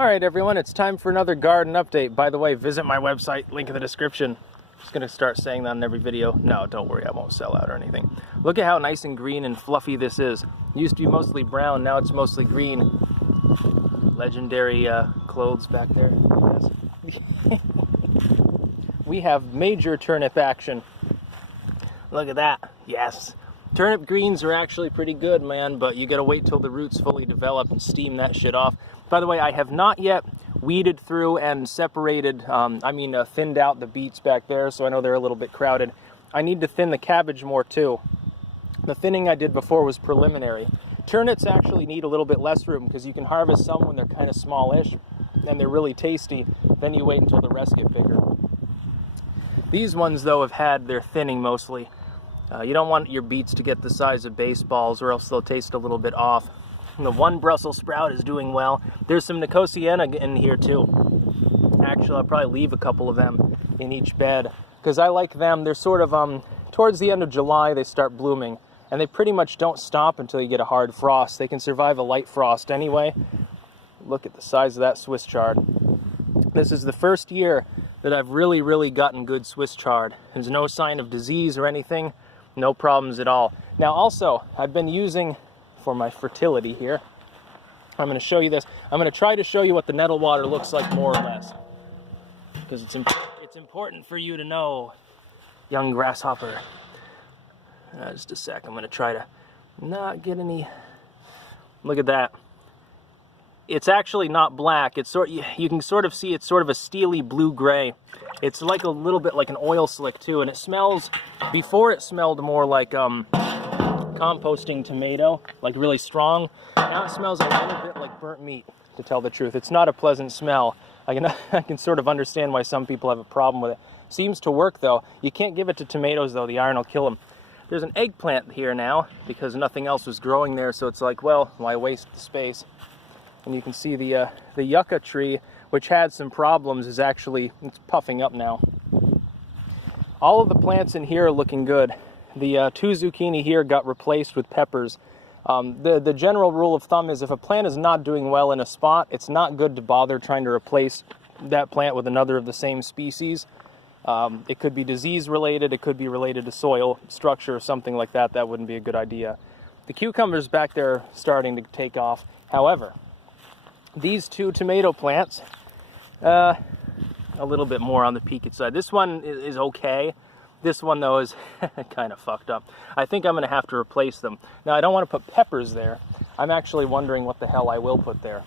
Alright everyone, it's time for another garden update. By the way, visit my website, link in the description. I'm just going to start saying that in every video. No, don't worry, I won't sell out or anything. Look at how nice and green and fluffy this is. It used to be mostly brown, now it's mostly green. Legendary clothes back there. We have major turnip action. Look at that, yes. Turnip greens are actually pretty good, man, but you gotta wait till the roots fully develop and steam that shit off. By the way, I have not yet weeded through and separated, thinned out the beets back there, so I know they're a little bit crowded. I need to thin the cabbage more too. The thinning I did before was preliminary. Turnips actually need a little bit less room because you can harvest some when they're kind of smallish and they're really tasty. Then you wait until the rest get bigger. These ones, though, have had their thinning mostly. You don't want your beets to get the size of baseballs or else they'll taste a little bit off. And the one Brussels sprout is doing well. There's some Nicotiana in here too. Actually, I'll probably leave a couple of them in each bed because I like them. They're sort of, towards the end of July they start blooming and they pretty much don't stop until you get a hard frost. They can survive a light frost anyway. Look at the size of that Swiss chard. This is the first year that I've really gotten good Swiss chard. There's no sign of disease or anything. No problems at all. Now also, I've been using, for my fertility here, I'm going to show you this. I'm going to try to show you what the nettle water looks like more or less. Because it's important for you to know, young grasshopper. Just a sec, I'm going to try to not get any... Look at that. It's actually not black. It's you can sort of see it's sort of a steely blue-gray. It's like a little bit like an oil slick too, and it smells, before it smelled more like composting tomato, like really strong. Now it smells a little bit like burnt meat, to tell the truth. It's not a pleasant smell. I can sort of understand why some people have a problem with it. Seems to work though. You can't give it to tomatoes though, the iron will kill them. There's an eggplant here now because nothing else was growing there, so it's like, well, why waste the space? And you can see the yucca tree, which had some problems, is actually, it's puffing up now. All of the plants in here are looking good. The 2 zucchini here got replaced with peppers. The general rule of thumb is if a plant is not doing well in a spot, it's not good to bother trying to replace that plant with another of the same species. It could be disease related, it could be related to soil structure or something like that. That wouldn't be a good idea. The cucumbers back there are starting to take off. However, these 2 tomato plants, a little bit more on the peaked side. This one is okay. This one, though, is kind of fucked up. I think I'm going to have to replace them. Now, I don't want to put peppers there. I'm actually wondering what the hell I will put there.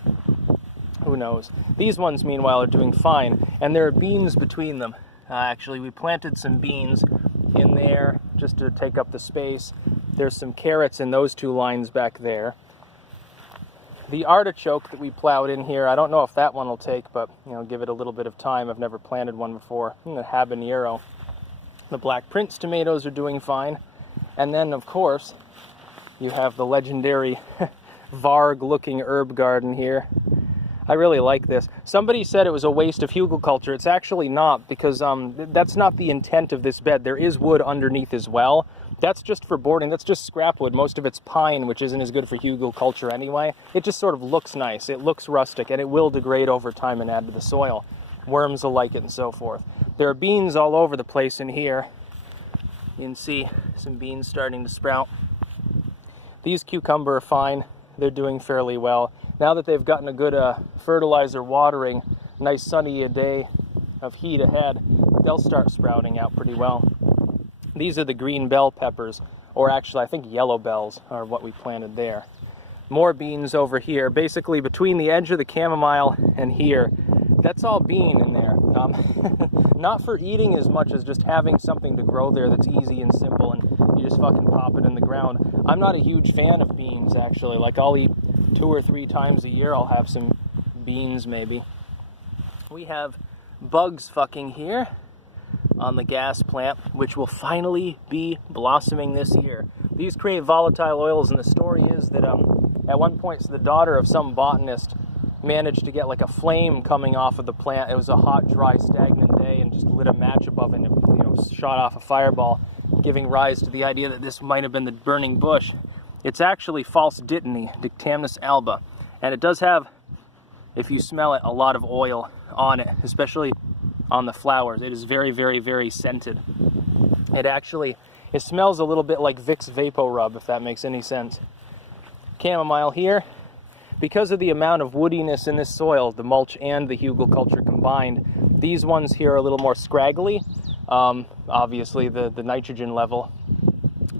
Who knows? These ones, meanwhile, are doing fine, and there are beans between them. Actually, we planted some beans in there just to take up the space. There's some carrots in those 2 lines back there. The artichoke that we plowed in here, I don't know if that one will take, but give it a little bit of time. I've never planted one before. And the habanero. The Black Prince tomatoes are doing fine. And then, of course, you have the legendary Varg-looking herb garden here. I really like this. Somebody said it was a waste of hugelkultur. It's actually not, because that's not the intent of this bed. There is wood underneath as well. That's just for boarding. That's just scrap wood. Most of it's pine, which isn't as good for hugelkultur anyway. It just sort of looks nice. It looks rustic, and it will degrade over time and add to the soil. Worms will like it and so forth. There are beans all over the place in here. You can see some beans starting to sprout. These cucumber are fine. They're doing fairly well. Now that they've gotten a good fertilizer watering, nice sunny day of heat ahead, they'll start sprouting out pretty well. These are the green bell peppers, or actually I think yellow bells are what we planted there. More beans over here. Basically between the edge of the chamomile and here, that's all bean in there. Not for eating as much as just having something to grow there that's easy and simple and you just fucking pop it in the ground. I'm not a huge fan of beans actually. Like I'll eat 2 or 3 times a year I'll have some beans maybe. We have bugs fucking here on the gas plant, which will finally be blossoming this year. These create volatile oils, and the story is that at one point the daughter of some botanist managed to get like a flame coming off of the plant. It was a hot, dry, stagnant day and just lit a match above it and shot off a fireball, giving rise to the idea that this might have been the burning bush. It's actually false dittany, Dictamnus alba, and it does have if you smell it, a lot of oil on it, especially on the flowers. It is very, very, very scented. It smells a little bit like Vicks Vapo Rub, if that makes any sense. Chamomile here, because of the amount of woodiness in this soil, the mulch and the hugelkultur combined, these ones here are a little more scraggly. Obviously the nitrogen level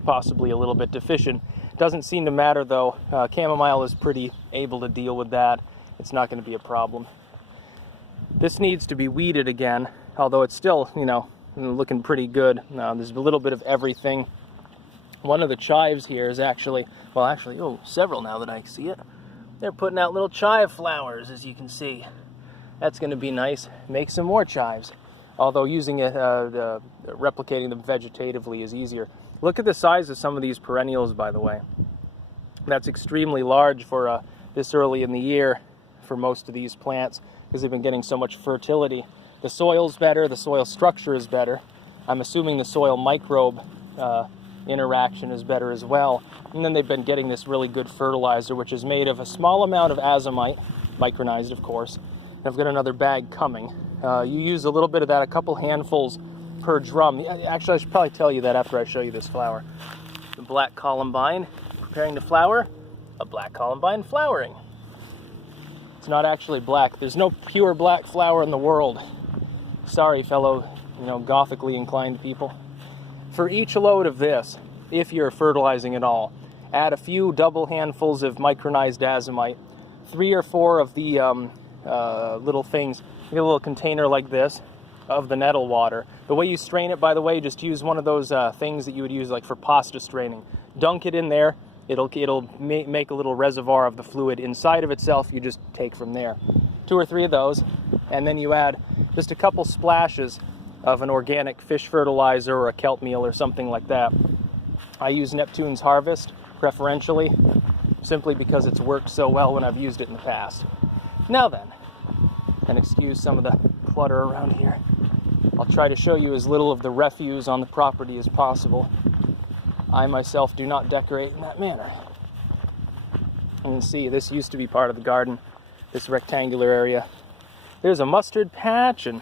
possibly a little bit deficient. Doesn't seem to matter though. Chamomile is pretty able to deal with that. It's not going to be a problem. This needs to be weeded again, although it's still, you know, looking pretty good. There's a little bit of everything. One of the chives here is actually, several now that I see it. They're putting out little chive flowers, as you can see. That's going to be nice. Make some more chives. Although using it, replicating them vegetatively is easier. Look at the size of some of these perennials, by the way. That's extremely large for this early in the year for most of these plants, because they've been getting so much fertility. The soil's better, the soil structure is better. I'm assuming the soil microbe interaction is better as well. And then they've been getting this really good fertilizer, which is made of a small amount of azomite, micronized of course. And I've got another bag coming. You use a little bit of that, a couple handfuls per drum. Actually, I should probably tell you that after I show you this flower. The black columbine preparing to flower, a black columbine flowering. It's not actually black. There's no pure black flower in the world. Sorry, fellow, gothically inclined people. For each load of this, if you're fertilizing at all, add a few double handfuls of micronized azomite, 3 or 4 of the little things. You get a little container like this of the nettle water. The way you strain it, by the way, just use one of those things that you would use like for pasta straining. Dunk it in there. It'll make a little reservoir of the fluid inside of itself. You just take from there. 2 or 3 of those, and then you add just a couple splashes of an organic fish fertilizer or a kelp meal or something like that. I use Neptune's Harvest preferentially, simply because it's worked so well when I've used it in the past. Now then, and excuse some of the clutter around here, I'll try to show you as little of the refuse on the property as possible. I myself do not decorate in that manner. You can see this used to be part of the garden, this rectangular area. There's a mustard patch and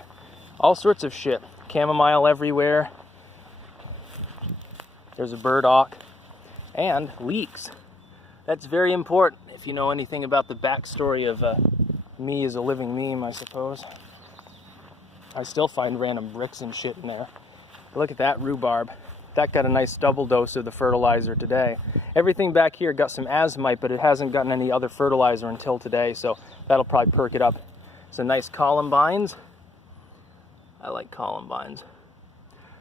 all sorts of shit. Chamomile everywhere. There's a burdock and leeks. That's very important if you know anything about the backstory of me as a living meme, I suppose. I still find random bricks and shit in there. Look at that rhubarb. That got a nice double dose of the fertilizer today. Everything back here got some azomite, but it hasn't gotten any other fertilizer until today, so that'll probably perk it up. Some nice columbines. I like columbines.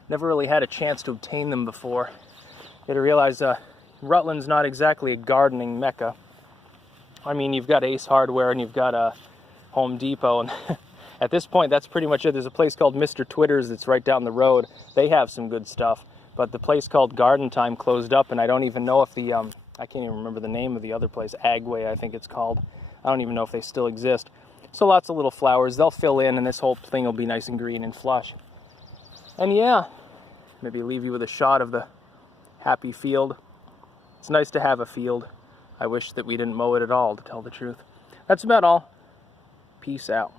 Never really had a chance to obtain them before. You gotta realize Rutland's not exactly a gardening mecca. I mean, you've got Ace Hardware and you've got Home Depot, and at this point, that's pretty much it. There's a place called Mr. Twitter's that's right down the road. They have some good stuff. But the place called Garden Time closed up, and I don't even know if the, I can't even remember the name of the other place, Agway, I think it's called. I don't even know if they still exist. So lots of little flowers. They'll fill in, and this whole thing will be nice and green and flush. And yeah, maybe leave you with a shot of the happy field. It's nice to have a field. I wish that we didn't mow it at all, to tell the truth. That's about all. Peace out.